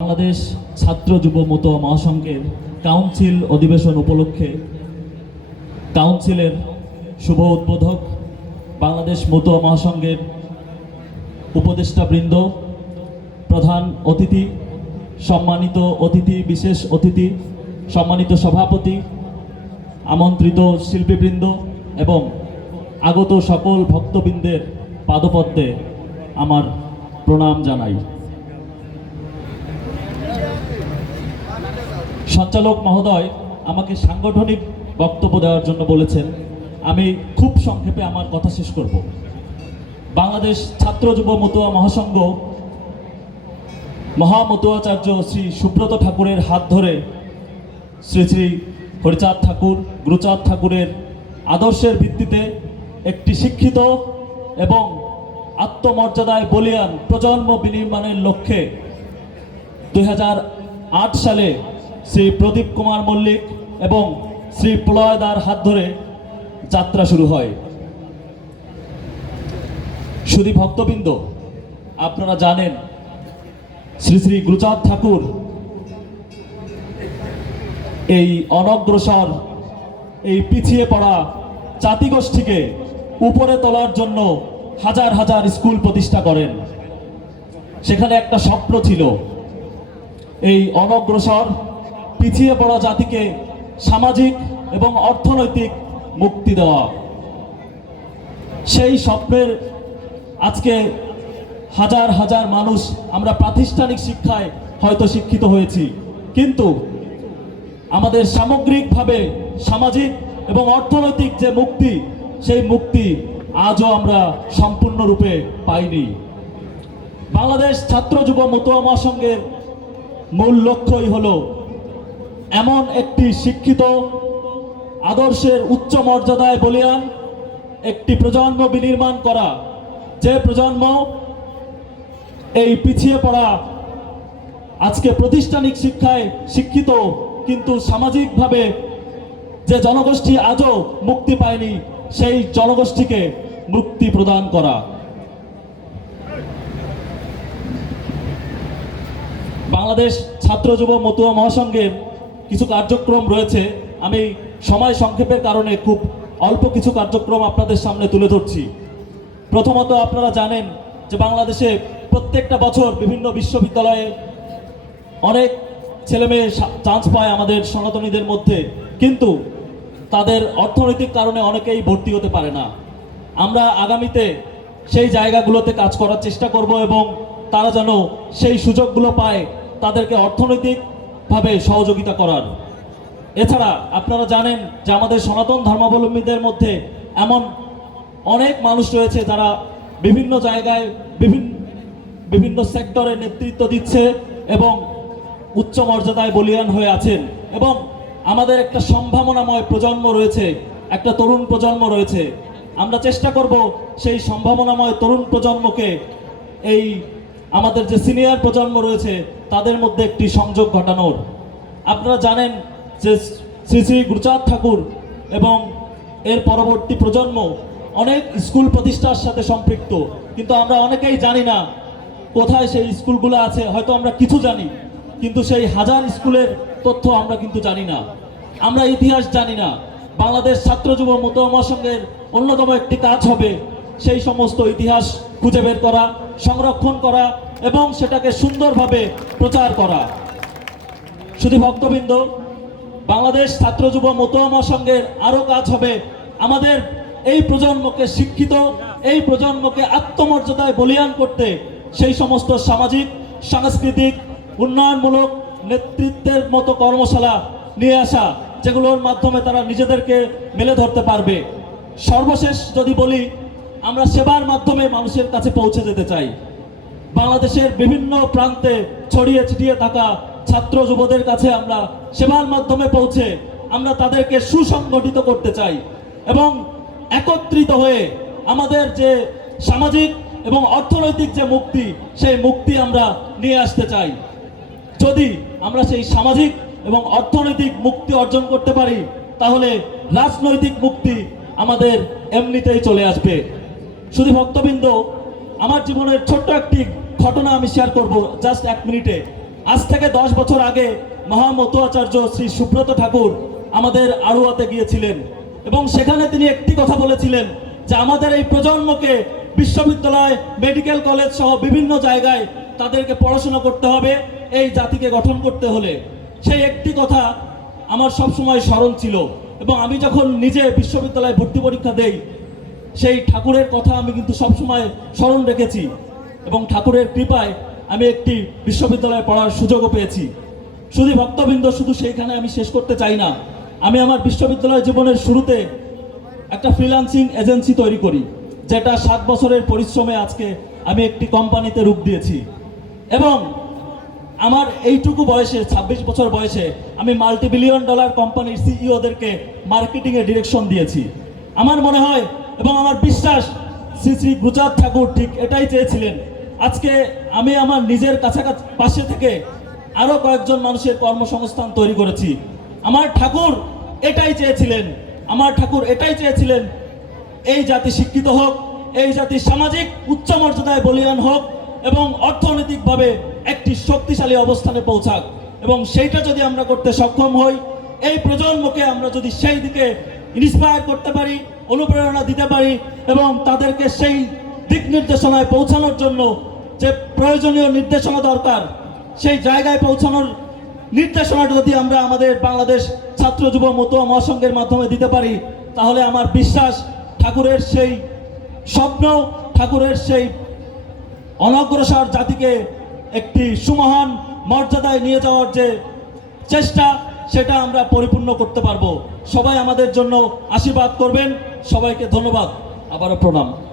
বাংলাদেশ ছাত্র যুব মত মহাসংঘের কাউন্সিল অধিবেশন উপলক্ষে কাউন্সিলের শুভ উদ্বোধক বাংলাদেশ মতুয়া মহাসংঘের উপদেষ্টাবৃন্দ, প্রধান অতিথি, সম্মানিত অতিথি, বিশেষ অতিথি, সম্মানিত সভাপতি, আমন্ত্রিত শিল্পীবৃন্দ এবং আগত সকল ভক্তবৃন্দের পাদপদ্মে আমার প্রণাম জানাই। সঞ্চালক মহোদয় আমাকে সাংগঠনিক বক্তব্য দেওয়ার জন্য বলেছেন। আমি খুব সংক্ষেপে আমার কথা শেষ করব। বাংলাদেশ ছাত্র যুব মতুয়া মহাসংঘ মহামতুয়াচার্য শ্রী সুব্রত ঠাকুরের হাত ধরে শ্রী শ্রী হরিচাঁদ ঠাকুর, গুরুচাঁদ ঠাকুরের আদর্শের ভিত্তিতে একটি শিক্ষিত এবং আত্মমর্যাদায় বলিয়ান প্রজন্ম বিনির্মাণের লক্ষ্যে দু হাজার আট সালে শ্রী প্রদীপ কুমার মল্লিক এবং শ্রী প্রলয়দার হাত ধরে যাত্রা শুরু হয়। শুধু ভক্তবৃন্দ, আপনারা জানেন, শ্রী শ্রী গুরুচাঁদ ঠাকুর এই অনগ্রসর, এই পিছিয়ে পড়া জাতিগোষ্ঠীকে উপরে তোলার জন্য হাজার হাজার স্কুল প্রতিষ্ঠা করেন। সেখানে একটা স্বপ্ন ছিল, এই অনগ্রসর পিছিয়ে পড়া জাতিকে সামাজিক এবং অর্থনৈতিক মুক্তি দেওয়া। সেই স্বপ্নের আজকে হাজার হাজার মানুষ আমরা প্রাতিষ্ঠানিক শিক্ষায় হয়তো শিক্ষিত হয়েছি। কিন্তু আমাদের সামগ্রিকভাবে সামাজিক এবং অর্থনৈতিক যে মুক্তি, সেই মুক্তি আজও আমরা সম্পূর্ণরূপে পাইনি। বাংলাদেশ ছাত্র যুব মতুয়া মহাসংঘের মূল লক্ষ্যই হলো এমন একটি শিক্ষিত আদর্শের উচ্চ মর্যাদায় বলিয়ান একটি প্রজন্ম বিনির্মাণ করা, যে প্রজন্ম এই পিছিয়ে পড়া, আজকে প্রতিষ্ঠানিক শিক্ষায় শিক্ষিত, কিন্তু সামাজিকভাবে যে জনগোষ্ঠী আজও মুক্তি পায়নি, সেই জনগোষ্ঠীকে মুক্তি প্রদান করা। বাংলাদেশ ছাত্র যুব মতুয়া মহাসংঘের কিছু কার্যক্রম রয়েছে। আমি সময় সংক্ষেপের কারণে খুব অল্প কিছু কার্যক্রম আপনাদের সামনে তুলে ধরছি। প্রথমত আপনারা জানেন যে বাংলাদেশে প্রত্যেকটা বছর বিভিন্ন বিশ্ববিদ্যালয়ে অনেক ছেলেমেয়ে চান্স পায় আমাদের সনাতনীদের মধ্যে। কিন্তু তাদের অর্থনৈতিক কারণে অনেকেই ভর্তি হতে পারে না। আমরা আগামীতে সেই জায়গাগুলোতে কাজ করার চেষ্টা করব এবং তারা যেন সেই সুযোগগুলো পায়, তাদেরকে অর্থনৈতিকভাবে সহযোগিতা করার। এছাড়া আপনারা জানেন যে আমাদের সনাতন ধর্মাবলম্বীদের মধ্যে এমন অনেক মানুষ রয়েছে যারা বিভিন্ন জায়গায় বিভিন্ন বিভিন্ন সেক্টরে নেতৃত্ব দিচ্ছে এবং উচ্চ মর্যাদায় বলিয়ান হয়ে আছেন। এবং আমাদের একটা সম্ভাবনাময় প্রজন্ম রয়েছে, একটা তরুণ প্রজন্ম রয়েছে। আমরা চেষ্টা করব সেই সম্ভাবনাময় তরুণ প্রজন্মকে এই আমাদের যে সিনিয়র প্রজন্ম রয়েছে, তাদের মধ্যে একটি সংযোগ ঘটানোর। আপনারা জানেন যে শ্রী শ্রী গুরুচাঁদ ঠাকুর এবং এর পরবর্তী প্রজন্ম অনেক স্কুল প্রতিষ্ঠার সাথে সম্পৃক্ত। কিন্তু আমরা অনেকেই জানি না কোথায় সেই স্কুলগুলো আছে, হয়তো আমরা কিছু জানি, কিন্তু সেই হাজার স্কুলের তথ্য আমরা কিন্তু জানি না। আমরা ইতিহাস জানি না। বাংলাদেশ ছাত্র যুব মোতমা সঙ্গের অন্যতম একটি কাজ হবে সেই সমস্ত ইতিহাস খুঁজে বের করা। সংরক্ষণ করা এবং সেটাকে সুন্দরভাবে প্রচার করা। শুধু ভক্তবৃন্দ, বাংলাদেশ ছাত্র যুব মোতমা সঙ্গের আরও কাজ হবে। আমাদের এই প্রজন্মকে শিক্ষিত, এই প্রজন্মকে আত্মমর্যাদায় বলিয়ান করতে সেই সমস্ত সামাজিক, সাংস্কৃতিক, উন্নয়নমূলক নেতৃত্বের মতো কর্মশালা নিয়ে আসা, যেগুলোর মাধ্যমে তারা নিজেদেরকে মেলে ধরতে পারবে। সর্বশেষ যদি বলি আমরা সেবার মাধ্যমে মানুষের কাছে পৌঁছে যেতে চাই। বাংলাদেশের বিভিন্ন প্রান্তে ছড়িয়ে ছিটিয়ে থাকা ছাত্র যুবদের কাছে আমরা সেবার মাধ্যমে পৌঁছে আমরা তাদেরকে সুসংগঠিত করতে চাই এবং একত্রিত হয়ে আমাদের যে সামাজিক এবং অর্থনৈতিক যে মুক্তি, সেই মুক্তি আমরা নিয়ে আসতে চাই। যদি আমরা সেই সামাজিক এবং অর্থনৈতিক মুক্তি অর্জন করতে পারি, তাহলে রাজনৈতিক মুক্তি আমাদের এমনিতেই চলে আসবে। শুধু ভক্তবৃন্দ, আমার জীবনের ছোট্ট একটি ঘটনা আমি শেয়ার করব জাস্ট এক মিনিটে। আজ থেকে দশ বছর আগে মহামতুয়াচার্য শ্রী সুব্রত ঠাকুর আমাদের আড়ুয়াতে গিয়েছিলেন এবং সেখানে তিনি একটি কথা বলেছিলেন যে আমাদের এই প্রজন্মকে বিশ্ববিদ্যালয় মেডিকেল কলেজ সহ বিভিন্ন জায়গায় তাদেরকে পড়াশোনা করতে হবে, এই জাতিকে গঠন করতে হলে। সেই একটি কথা আমার সবসময় স্মরণ ছিল এবং আমি যখন নিজে বিশ্ববিদ্যালয়ে ভর্তি পরীক্ষা দেই সেই ঠাকুরের কথা আমি কিন্তু সবসময় স্মরণ রেখেছি এবং ঠাকুরের কৃপায় আমি একটি বিশ্ববিদ্যালয়ে পড়ার সুযোগও পেয়েছি। শুধু ভক্তবৃন্দ, শুধু সেইখানে আমি শেষ করতে চাই না। আমি আমার বিশ্ববিদ্যালয় জীবনের শুরুতে একটা ফ্রিল্যান্সিং এজেন্সি তৈরি করি, যেটা সাত বছরের পরিশ্রমে আজকে আমি একটি কোম্পানিতে রূপ দিয়েছি। এবং আমার এইটুকু বয়সে ২৬ বছর বয়সে আমি মাল্টি বিলিয়ন ডলার কোম্পানির সিইওদেরকে মার্কেটিংয়ে ডিরেকশন দিয়েছি। আমার মনে হয় এবং আমার বিশ্বাস শ্রী শ্রী গুজরাট ঠাকুর ঠিক এটাই চেয়েছিলেন। আজকে আমি আমার নিজের কাছাকাছি পাশে থেকে আরও কয়েকজন মানুষের কর্মসংস্থান তৈরি করেছি। আমার ঠাকুর এটাই চেয়েছিলেন, আমার ঠাকুর এটাই চেয়েছিলেন, এই জাতি শিক্ষিত হোক, এই জাতি সামাজিক উচ্চ মর্যাদায় বলিয়ান হোক এবং অর্থনৈতিকভাবে একটি শক্তিশালী অবস্থানে পৌঁছাক এবং সেইটা যদি আমরা করতে সক্ষম হই, এই প্রজন্মকে আমরা যদি সেই দিকে ইন্সপায়ার করতে পারি অনুপ্রেরণা দিতে পারি এবং তাদেরকে সেই দিক নির্দেশনায় পৌঁছানোর জন্য যে প্রয়োজনীয় নির্দেশনা দরকার, সেই জায়গায় পৌঁছানোর নির্দেশনাটা যদি আমরা আমাদের বাংলাদেশ ছাত্র যুব মতুয়া মহাসংঘের মাধ্যমে দিতে পারি, তাহলে আমার বিশ্বাস ঠাকুরের সেই স্বপ্ন, ঠাকুরের সেই অনগ্রসর জাতিকে একটি সুমহান মর্যাদায় নিয়ে যাওয়ার যে চেষ্টা সেটা আমরা পরিপূর্ণ করতে পারব। সবাই আমাদের জন্য আশীর্বাদ করবেন। সবাইকে ধন্যবাদ। আবারও প্রণাম।